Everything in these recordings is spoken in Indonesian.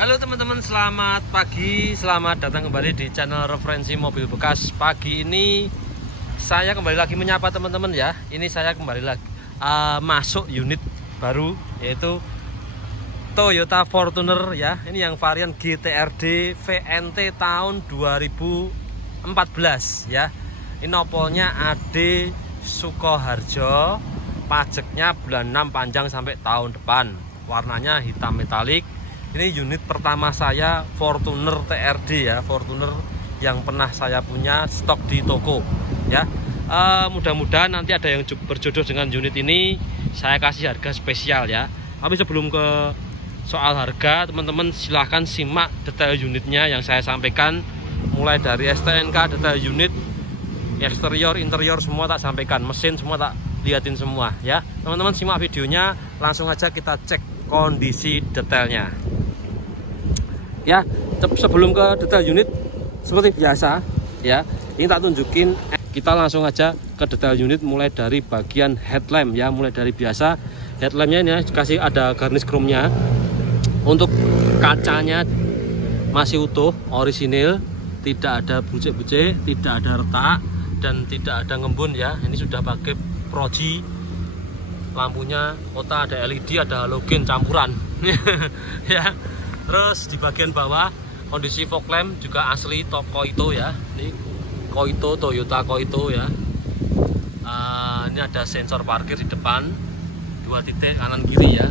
Halo teman-teman, selamat pagi, selamat datang kembali di channel referensi mobil bekas. Pagi ini saya kembali lagi menyapa teman-teman ya. Ini saya kembali lagi masuk unit baru, yaitu Toyota Fortuner ya. Ini yang varian GTRD VNT tahun 2014 ya. Ini nopolnya AD Sukoharjo, pajaknya bulan 6 panjang sampai tahun depan. Warnanya hitam metalik. Ini unit pertama saya Fortuner TRD ya, Fortuner yang pernah saya punya stok di toko ya. Mudah-mudahan nanti ada yang berjodoh dengan unit ini, saya kasih harga spesial ya. Tapi sebelum ke soal harga, teman-teman silahkan simak detail unitnya yang saya sampaikan, mulai dari STNK, detail unit, eksterior, interior semua tak sampaikan, mesin semua tak liatin semua ya. Teman-teman simak videonya, langsung aja kita cek kondisi detailnya. Ya, sebelum ke detail unit seperti biasa ya, ini tak tunjukin. Kita langsung aja ke detail unit, mulai dari bagian headlamp ya. Mulai dari biasa headlampnya ini dikasih ada garnish chrome-nya. Untuk kacanya masih utuh, orisinil, tidak ada bucek-bucek, tidak ada retak, dan tidak ada ngembun ya. Ini sudah pakai proji. Lampunya kota ada LED, ada halogen campuran ya. Terus di bagian bawah kondisi fog lamp juga asli Koito ya. Ini Koito, Toyota Koito ya. Ini ada sensor parkir di depan, 2 titik kanan kiri ya.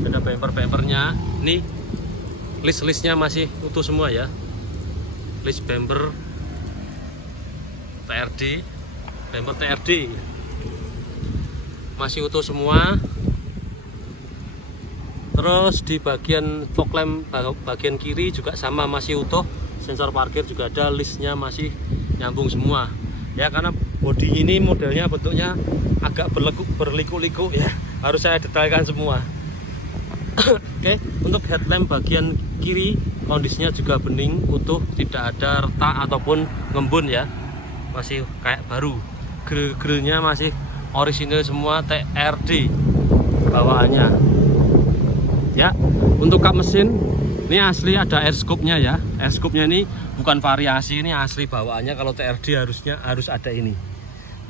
Ada bumper-bumpernya. Ini list-listnya masih utuh semua ya. List bumper TRD, bumper TRD masih utuh semua. Terus di bagian fog lamp bagian kiri juga sama, masih utuh. Sensor parkir juga ada, listnya masih nyambung semua ya. Karena bodi ini modelnya bentuknya agak berliku-liku ya, harus saya detailkan semua. Oke, untuk headlamp bagian kiri kondisinya juga bening, utuh, tidak ada retak ataupun ngembun ya, masih kayak baru. Grill-grillnya masih orisinil semua, TRD bawaannya ya. Untuk kap mesin ini asli, ada air scoop-nya ya. Air scoop-nya ini bukan variasi, ini asli bawaannya. Kalau TRD harus ada ini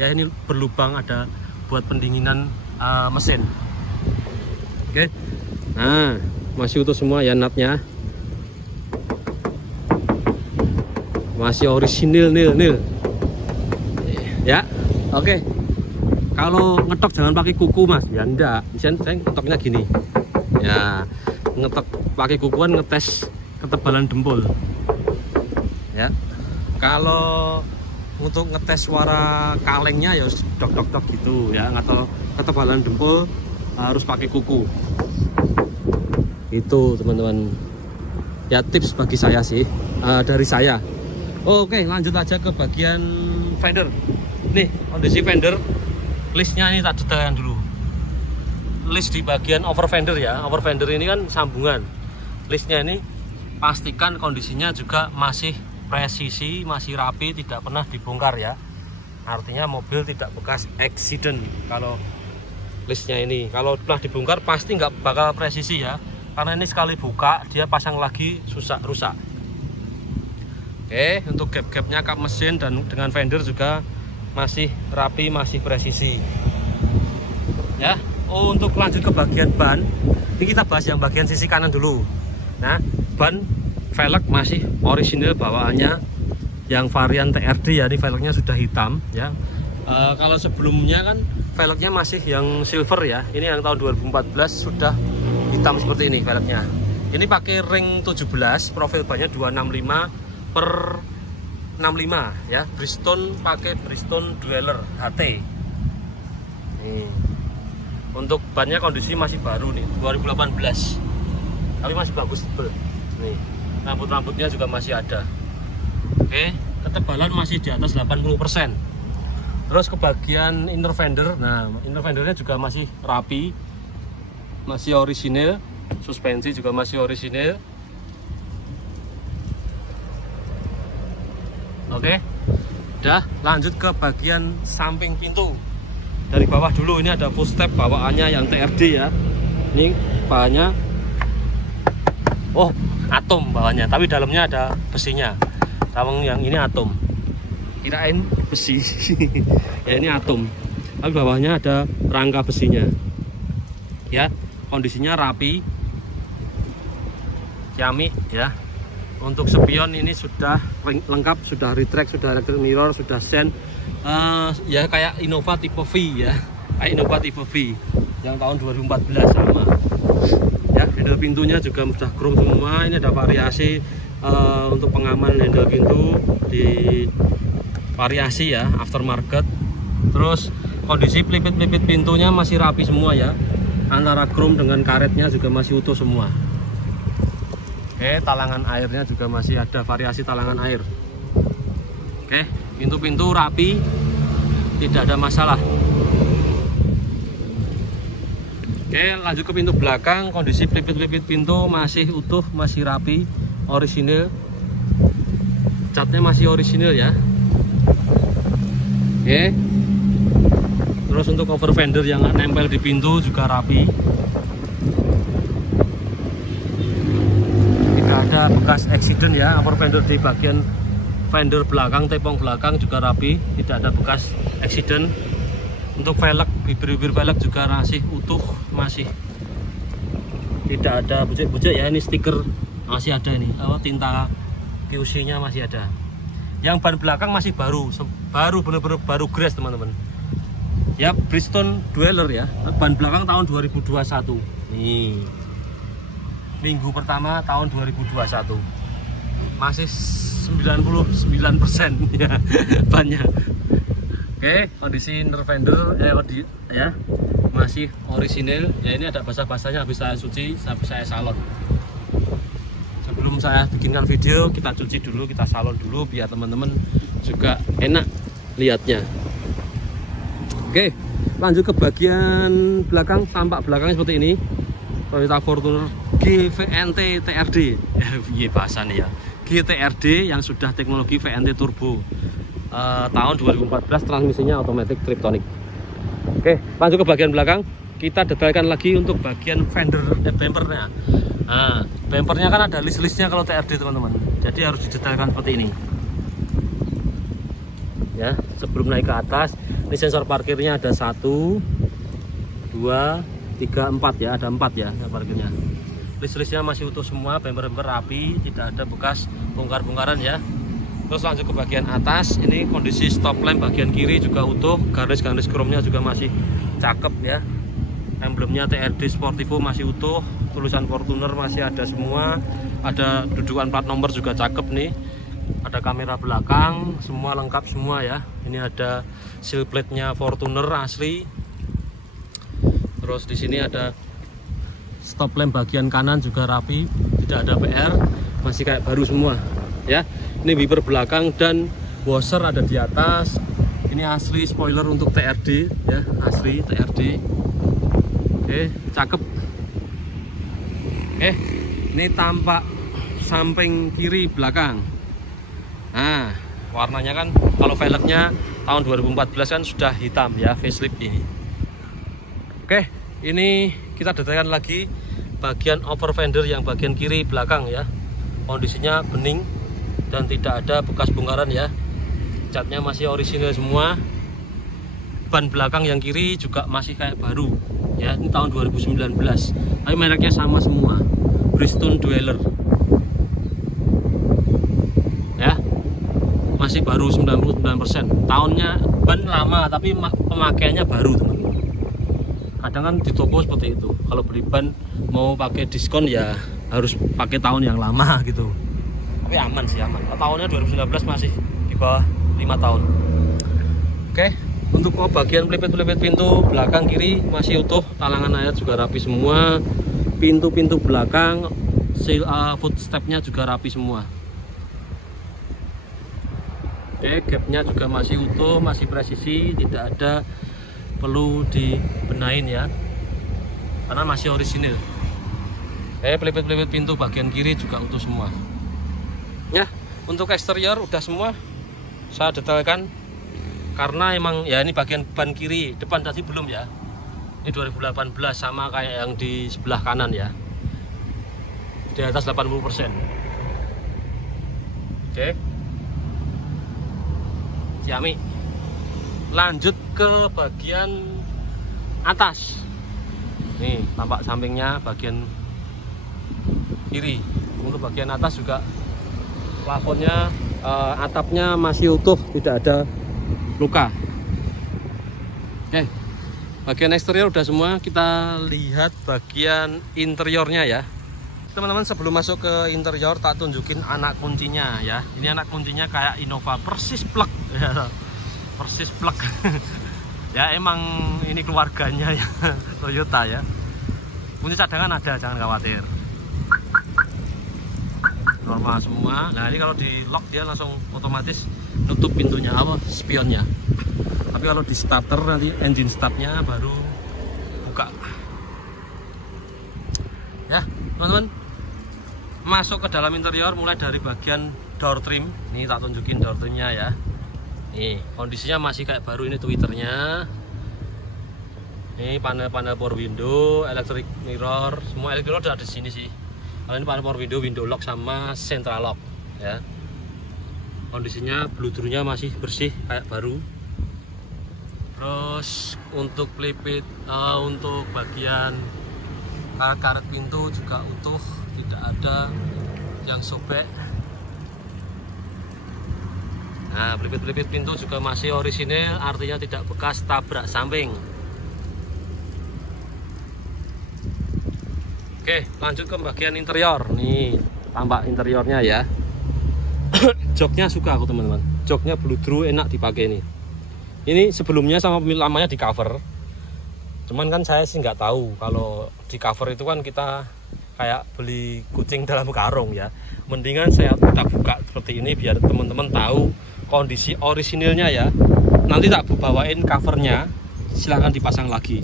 ya. Ini berlubang, ada buat pendinginan mesin. Oke, nah masih utuh semua ya, nutnya masih orisinil nil ya. Oke, kalau ngetok jangan pakai kuku mas ya. Enggak, misalnya saya ngetoknya gini ya, ngetok pakai kukuan ngetes ketebalan dempul ya. Kalau untuk ngetes suara kalengnya ya dok gitu ya, atau ketebalan dempul harus pakai kuku. Itu teman-teman ya, tips bagi saya sih, dari saya. Oke, lanjut aja ke bagian fender. Nih kondisi fender, listnya ini tak detailkan dulu. List di bagian over fender ya. Over fender ini kan sambungan. Listnya ini pastikan kondisinya juga masih presisi, masih rapi, tidak pernah dibongkar ya. Artinya mobil tidak bekas accident. Kalau listnya ini, kalau pernah dibongkar pasti nggak bakal presisi ya. Karena ini sekali buka dia pasang lagi susah, rusak. Oke, untuk gap-gapnya kap mesin dan dengan fender juga masih rapi, masih presisi ya. Untuk lanjut ke bagian ban, ini kita bahas yang bagian sisi kanan dulu. Nah, ban velg masih orisinil bawaannya yang varian TRD ya. Ini velgnya sudah hitam ya. Kalau sebelumnya kan velgnya masih yang silver ya. Ini yang tahun 2014 sudah hitam seperti ini velgnya. Ini pakai ring 17, profil bannya 265/65 ya. Bridgestone, pakai Bridgestone Dweller HT. Nih. Untuk bannya kondisi masih baru nih, 2018, tapi masih bagus tebel. Nih, rambut-rambutnya juga masih ada. Oke, ketebalan masih di atas 80%. Terus ke bagian inner fender, nah inner fendernya juga masih rapi, masih orisinil. Suspensi juga masih orisinil. Oke, udah lanjut ke bagian samping pintu. Dari bawah dulu, ini ada footstep bawaannya yang TRD ya. Ini bahannya Oh, atom bawahnya, tapi dalamnya ada besinya. Tawang yang ini atom, kirain besi. Ya ini atom, tapi bawahnya ada rangka besinya. Ya, kondisinya rapi, ciamik ya. Untuk spion ini sudah lengkap, sudah retract, sudah electric mirror, sudah sen. Ya kayak Innova tipe V ya, kayak Innova tipe V yang tahun 2014 sama. Ya, handle pintunya juga sudah chrome semua. Ini ada variasi untuk pengaman handle pintu di variasi ya, aftermarket. Terus kondisi pelipit-pelipit pintunya masih rapi semua ya, antara chrome dengan karetnya juga masih utuh semua. Oke, talangan airnya juga masih ada variasi talangan air. Oke, pintu-pintu rapi, tidak ada masalah. Oke, lanjut ke pintu belakang. Kondisi pelipit-pelipit pintu masih utuh, masih rapi, orisinil. Catnya masih orisinil ya. Oke. Terus untuk cover fender yang nempel di pintu juga rapi. Tidak ada bekas accident ya. Cover fender di bagian fender belakang, tepung belakang juga rapi, tidak ada bekas accident. Untuk velg, bibir-bibir velg juga masih utuh, masih tidak ada bucek-bucek ya. Ini stiker masih ada, ini tinta QC nya masih ada. Yang ban belakang masih baru bener-bener baru grass teman-teman ya. Bridgestone Dweller ya, ban belakang tahun 2021. Nih, minggu pertama tahun 2021 masih 99% ya bannya. Oke, kondisi inner fender ya masih orisinil ya. Ini ada basah-basahnya, habis saya cuci, habis saya salon. Sebelum saya bikinkan video, kita cuci dulu, kita salon dulu biar teman-teman juga enak lihatnya. Oke, lanjut ke bagian belakang. Tampak belakangnya seperti ini. Toyota Fortuner GVNT TRD ya, bahasa nih ya, GTRD yang sudah teknologi VNT turbo. Tahun 2014, transmisinya otomatis Triptonic. Oke, lanjut ke bagian belakang. Kita detailkan lagi untuk bagian fender bumpernya. Nah, bumpernya kan ada list-listnya kalau TRD teman-teman, jadi harus didetailkan seperti ini ya. Sebelum naik ke atas, ini sensor parkirnya ada 1, 2, 3, 4 ya, ada 4 ya parkirnya. List-listnya masih utuh semua, bumper-bumper rapi, tidak ada bekas bongkar-bongkaran ya. Terus lanjut ke bagian atas, ini kondisi stop lamp bagian kiri juga utuh, garis-garis chrome-nya juga masih cakep ya. Emblemnya TRD Sportivo masih utuh, tulisan Fortuner masih ada semua, ada dudukan plat nomor juga cakep nih. Ada kamera belakang, semua lengkap semua ya. Ini ada seal plate-nya Fortuner asli. Terus di sini ada stop lamp bagian kanan juga rapi, tidak ada PR, masih kayak baru semua ya. Ini wiper belakang dan washer ada di atas. Ini asli spoiler untuk TRD ya, asli TRD. Oke, cakep. Oke, ini tampak samping kiri belakang. Nah, warnanya kan kalau velgnya tahun 2014 kan sudah hitam ya, facelift ini. Oke, ini kita detailkan lagi bagian over fender yang bagian kiri belakang ya. Kondisinya bening dan tidak ada bekas bongkaran ya. Catnya masih orisinal semua. Ban belakang yang kiri juga masih kayak baru ya. Ini tahun 2019. Tapi mereknya sama semua, Bridgestone Dweller. Ya. Masih baru 99%. Tahunnya ban lama tapi pemakaiannya baru, teman-teman. Kadang kan di toko seperti itu. Kalau beli ban mau pakai diskon ya harus pakai tahun yang lama gitu. Tapi aman sih, aman. Tahunnya 2019 masih di bawah 5 tahun. Oke, untuk bagian pelipit-pelipit pintu belakang kiri masih utuh, talangan air juga rapi semua. Pintu-pintu belakang footstepnya juga rapi semua. Oke, gapnya juga masih utuh, masih presisi, tidak ada perlu dibenahin ya, karena masih orisinil. Pelipit-pelipit pintu bagian kiri juga utuh semua. Ya, untuk eksterior udah semua saya detailkan karena emang ya ini bagian ban kiri, depan tadi belum ya. Ini 2018 sama kayak yang di sebelah kanan ya. di atas 80%. Oke. Ciami. Lanjut ke bagian atas. Nih, tampak sampingnya bagian kiri. Untuk bagian atas juga plafonnya, atapnya masih utuh, tidak ada luka. Oke. Bagian eksterior udah semua, kita lihat bagian interiornya ya. Teman-teman, sebelum masuk ke interior tak tunjukin anak kuncinya ya. Ini anak kuncinya kayak Innova, persis plek ya. Persis plek. Ya emang ini keluarganya ya, Toyota ya. Kunci cadangan ada, jangan khawatir. Normal semua. Nah ini kalau di lock dia langsung otomatis nutup pintunya, apa, spionnya. Tapi kalau di starter nanti engine startnya baru buka. Ya teman-teman, masuk ke dalam interior mulai dari bagian door trim. Ini tak tunjukin door trimnya ya. Nih kondisinya masih kayak baru, ini tweeternya. Ini panel-panel power window, electric mirror, semua electric mirror udah ada di sini sih. Kalau ini panel power window, window lock sama central lock ya. Kondisinya bludrunya masih bersih kayak baru. Terus untuk pelipit, untuk bagian karet pintu juga utuh, tidak ada yang sobek. Nah, pelipit-pelipit pintu juga masih orisinil, artinya tidak bekas tabrak samping. Oke, lanjut ke bagian interior. Nih, tampak interiornya ya. Joknya suka aku teman-teman. Joknya bludru, enak dipakai nih. Ini sebelumnya sama pemilik lamanya di cover. Cuman kan saya sih nggak tahu kalau di cover itu kan kita kayak beli kucing dalam karung ya. Mendingan saya tak buka seperti ini biar teman-teman tahu kondisi orisinilnya ya. Nanti tak bawain covernya, silahkan dipasang lagi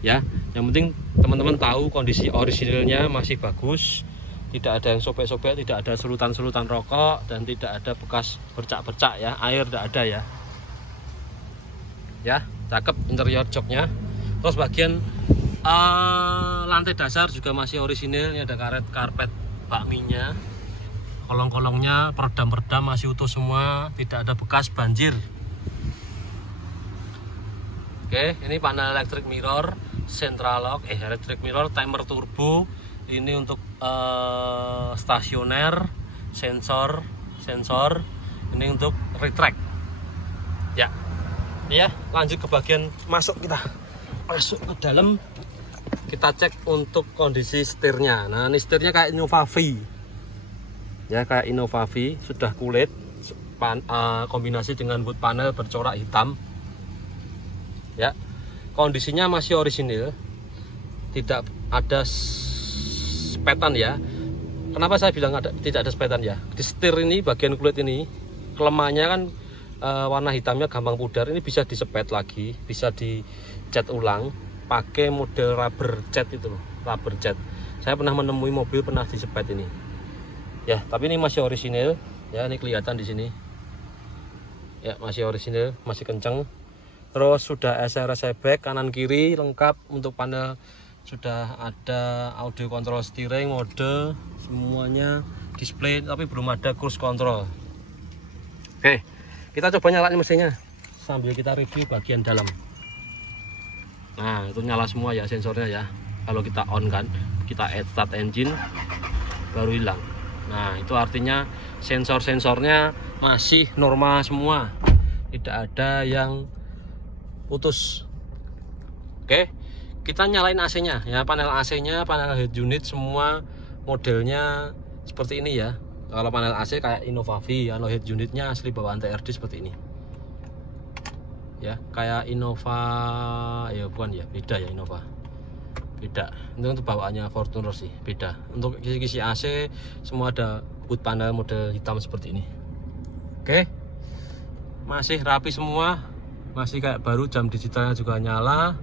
ya. Yang penting teman-teman tahu kondisi orisinilnya masih bagus, tidak ada yang sobek-sobek, tidak ada serutan-serutan rokok, dan tidak ada bekas bercak-bercak ya, air tidak ada ya. Ya, cakep interior joknya. Terus bagian lantai dasar juga masih orisinil. Ini ada karpet bakminya. Kolong-kolongnya peredam-peredam masih utuh semua, tidak ada bekas banjir. Oke, ini panel electric mirror, central lock, electric mirror, timer turbo. Ini untuk stasioner, sensor. Ini untuk retract. Ya, ya. Lanjut ke bagian masuk, kita masuk ke dalam. Kita cek untuk kondisi setirnya. Nah, ini setirnya kayak Innova V. Ya, kayak Innova V, sudah kulit, kombinasi dengan wood panel bercorak hitam. Ya, kondisinya masih orisinil, tidak ada sepetan ya. Kenapa saya bilang tidak ada sepetan ya? Di setir ini, bagian kulit ini, kelemahannya kan warna hitamnya gampang pudar. Ini bisa disepet lagi, bisa dicat ulang pakai model rubber cat itu loh, rubber cat. Saya pernah menemui mobil pernah disepet ini. Ya, tapi ini masih orisinil ya, ini kelihatan di sini. Ya, masih orisinil, masih kenceng. Terus sudah SRS back kanan kiri lengkap. Untuk panel sudah ada audio control steering, mode, semuanya display, tapi belum ada cruise control. Oke, kita coba nyalain mesinnya sambil kita review bagian dalam. Nah, itu nyala semua ya sensornya ya. Kalau kita on kan, kita start engine baru hilang. Nah, itu artinya sensor-sensornya masih normal semua, tidak ada yang putus. Oke, kita nyalain AC-nya ya. Panel AC-nya, panel head unit, semua modelnya seperti ini ya. Kalau panel AC kayak Innova V, kalau head unitnya asli bawaan TRD seperti ini ya, kayak Innova ya, bukan ya, beda ya, Innova beda. Untuk bawaannya Fortuner sih beda. Untuk kisi-kisi AC semua ada wood panel model hitam seperti ini. Oke, masih rapi semua, masih kayak baru. Jam digitalnya juga nyala.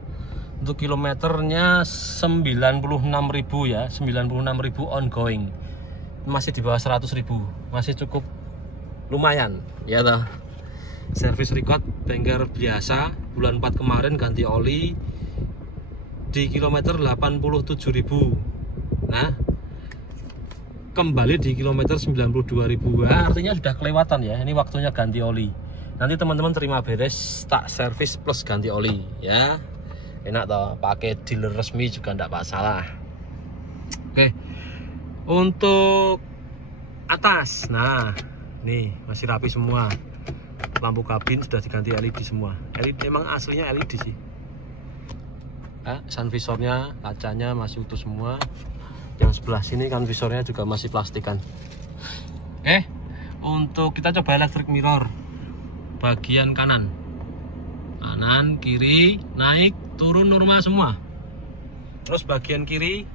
Untuk kilometernya 96.000 ya, 96.000 ongoing, masih di bawah 100.000, masih cukup lumayan ya toh. Service record bengkel biasa bulan 4 kemarin ganti oli di kilometer 87.000. Nah, kembali di kilometer 92.000. Artinya sudah kelewatan ya. Ini waktunya ganti oli. Nanti teman-teman terima beres tak servis plus ganti oli ya. Enak toh, pakai dealer resmi juga enggak masalah. Oke. Untuk atas, nah nih masih rapi semua. Lampu kabin sudah diganti LED semua. LED emang aslinya LED sih. Sun visornya, kacanya masih utuh semua. Yang sebelah sini kan visornya juga masih plastikan. Untuk kita coba electric mirror bagian kanan, kiri, naik, turun normal semua. Terus bagian kiri,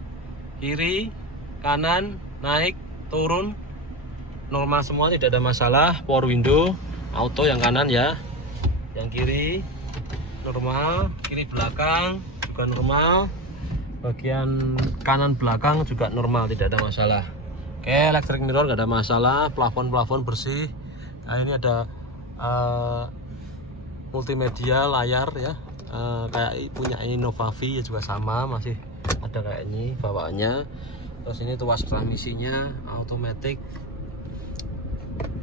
kanan, naik, turun normal semua, tidak ada masalah. Power window auto yang kanan ya, yang kiri normal, kiri belakang juga normal, bagian kanan belakang juga normal, tidak ada masalah. Electric mirror gak ada masalah. Plafon bersih. Nah, ini ada multimedia layar ya, kayak punya Innovavi ya, juga sama, masih ada kayak ini bawaannya. Terus ini tuas transmisinya automatic.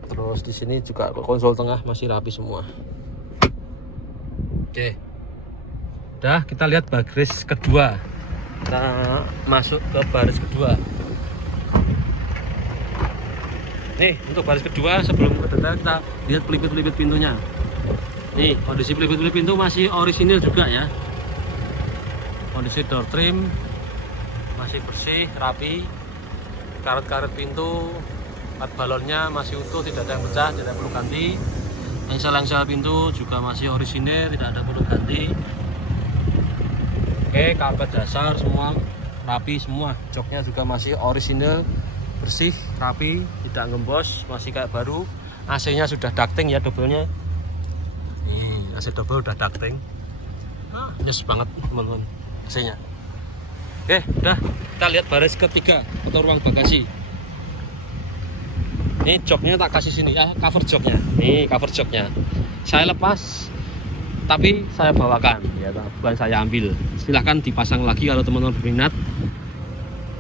Terus di sini juga konsol tengah masih rapi semua. Udah, kita lihat baris kedua. Kita masuk ke baris kedua. Nih, untuk baris kedua sebelum ke detail kita lihat pelipit-pelipit pintunya. Nih, kondisi pelipit-pelipit pintu masih orisinil juga ya. Kondisi door trim masih bersih, rapi. Karet-karet pintu, kat balonnya masih utuh, tidak ada yang pecah, tidak perlu ganti. Engsel-engsel pintu juga masih orisinil, tidak ada perlu ganti. Karpet dasar semua rapi semua. Joknya juga masih orisinil, bersih, rapi, tidak ngembos, masih kayak baru. AC-nya sudah ducting ya, double-nya. Nih, AC double udah ducting. Nyes banget teman-teman AC-nya. Udah, kita lihat baris ketiga atau ruang bagasi. Ini joknya tak kasih sini ya, cover joknya. Nih cover joknya. Saya lepas, tapi saya bawakan ya, bukan saya ambil. Silahkan dipasang lagi kalau teman-teman berminat.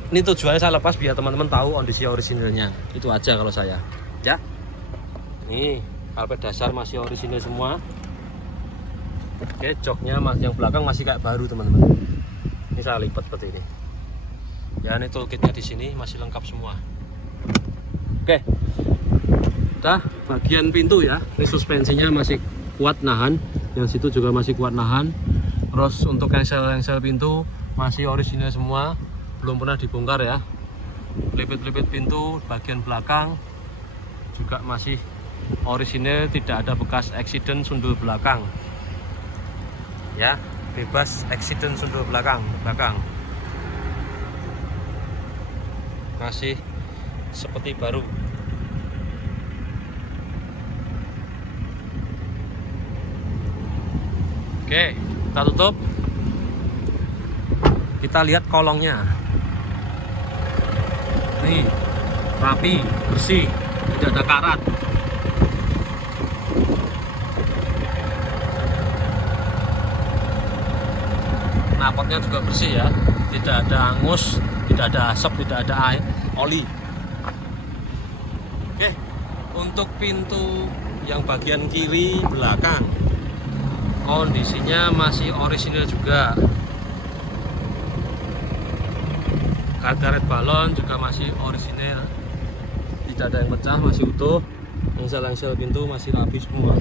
Ini tujuannya saya lepas biar teman-teman tahu kondisi orisinilnya. Itu aja kalau saya ya. Nih karpet dasar masih orisinil semua. Joknya yang belakang masih kayak baru teman-teman. Ini saya lipat seperti ini ya. Ini toolkitnya di sini masih lengkap semua. Udah, bagian pintu ya, ini suspensinya masih kuat nahan, yang situ juga masih kuat nahan. Terus untuk engsel pintu masih orisinil semua, belum pernah dibongkar ya. Pelipit-pelipit pintu bagian belakang juga masih orisinil, tidak ada bekas accident sundul belakang ya, bebas accident sundul belakang masih seperti baru. Kita tutup. Kita lihat kolongnya. Nih, rapi, bersih, tidak ada karat. Knalpotnya juga bersih ya, tidak ada angus, tidak ada asap, tidak ada air, oli. Untuk pintu yang bagian kiri belakang kondisinya masih orisinil juga. Karet balon juga masih orisinil, tidak ada yang pecah, masih utuh. Engsel-engsel pintu masih rapi semua.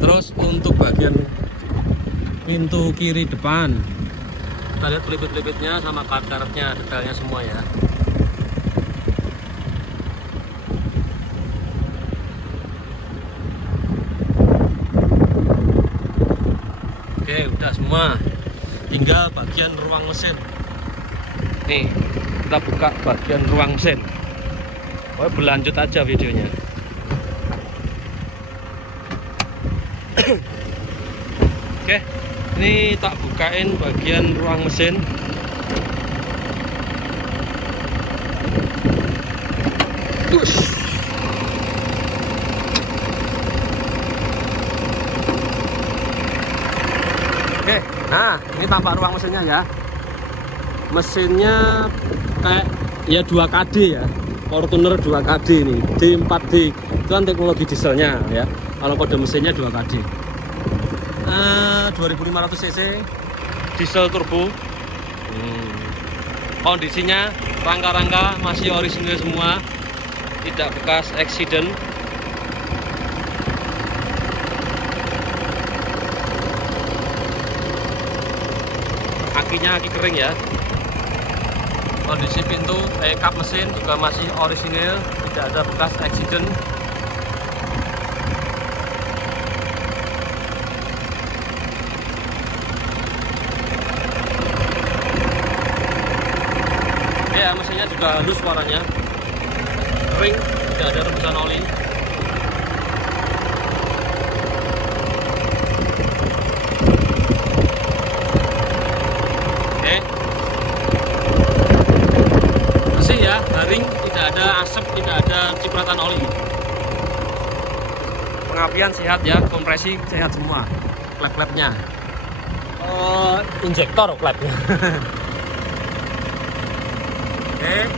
Terus untuk bagian pintu kiri depan, kita lihat pelipit-pelipitnya sama karet-karetnya, detailnya semua ya. Udah semua, tinggal bagian ruang mesin. Nih, kita buka bagian ruang mesin. Berlanjut aja videonya. Ini tak bukain bagian ruang mesin. Nah, ini tampak ruang mesinnya ya. Mesinnya kayak ya 2KD ya, Fortuner 2KD ini, D4D itu kan teknologi dieselnya ya. Kalau kode mesinnya 2KD. 2500 cc diesel turbo. Kondisinya rangka-rangka masih orisinil semua, tidak bekas accident. Akinya aki kering ya. Kondisi pintu kap mesin juga masih orisinil, tidak ada bekas accident. Ya, mesinnya juga halus suaranya, kering, tidak ada rebusan oli. Oke, bersih ya, garing, tidak ada asap, tidak ada cipratan oli. Pengapian sehat ya, kompresi sehat semua, klep-klepnya. Injektor klepnya. Oke.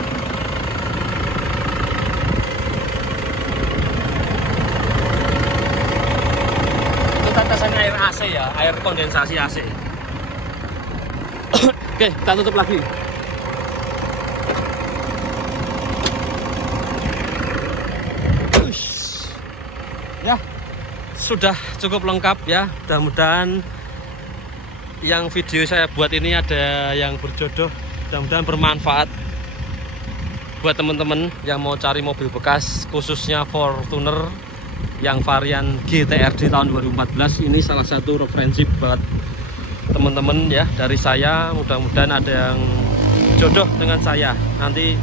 Itu tetesannya air AC ya, air kondensasi AC. Oke, kita tutup lagi. Ya, sudah cukup lengkap ya. Mudah-mudahan yang video saya buat ini ada yang berjodoh, mudah-mudahan bermanfaat buat teman-teman yang mau cari mobil bekas, khususnya Fortuner yang varian GTRD tahun 2014. Ini salah satu referensi buat teman-teman ya dari saya. Mudah-mudahan ada yang jodoh dengan saya, nanti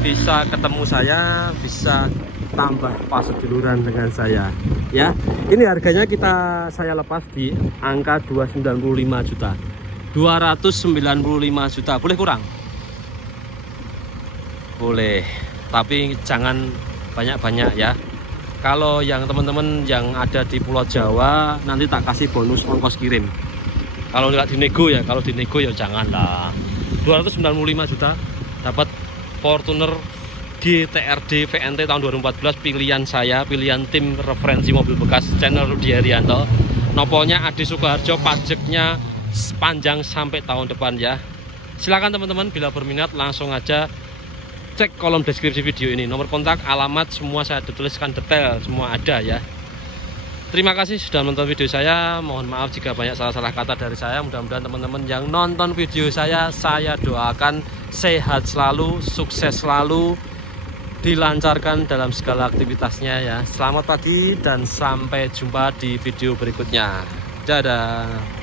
bisa ketemu saya, bisa tambah pas seduluran dengan saya ya. Ini harganya saya lepas di angka 295 juta. 295 juta. Boleh kurang? Boleh, tapi jangan banyak-banyak ya. Kalau yang teman-teman yang ada di Pulau Jawa, nanti tak kasih bonus ongkos kirim. Kalau nggak dinego ya, kalau dinego ya janganlah. 295 juta dapat Fortuner GTRD VNT tahun 2014, pilihan saya, pilihan tim referensi mobil bekas channel Rudi Herianto. Nopolnya Adi Sukoharjo, pajaknya sepanjang sampai tahun depan ya. Silakan teman-teman, bila berminat langsung aja cek kolom deskripsi video ini, nomor kontak, alamat, semua saya tuliskan detail, semua ada ya. Terima kasih sudah menonton video saya. Mohon maaf jika banyak salah-salah kata dari saya. Mudah-mudahan teman-teman yang nonton video saya doakan sehat selalu, sukses selalu, dilancarkan dalam segala aktivitasnya ya. Selamat pagi dan sampai jumpa di video berikutnya. Dadah.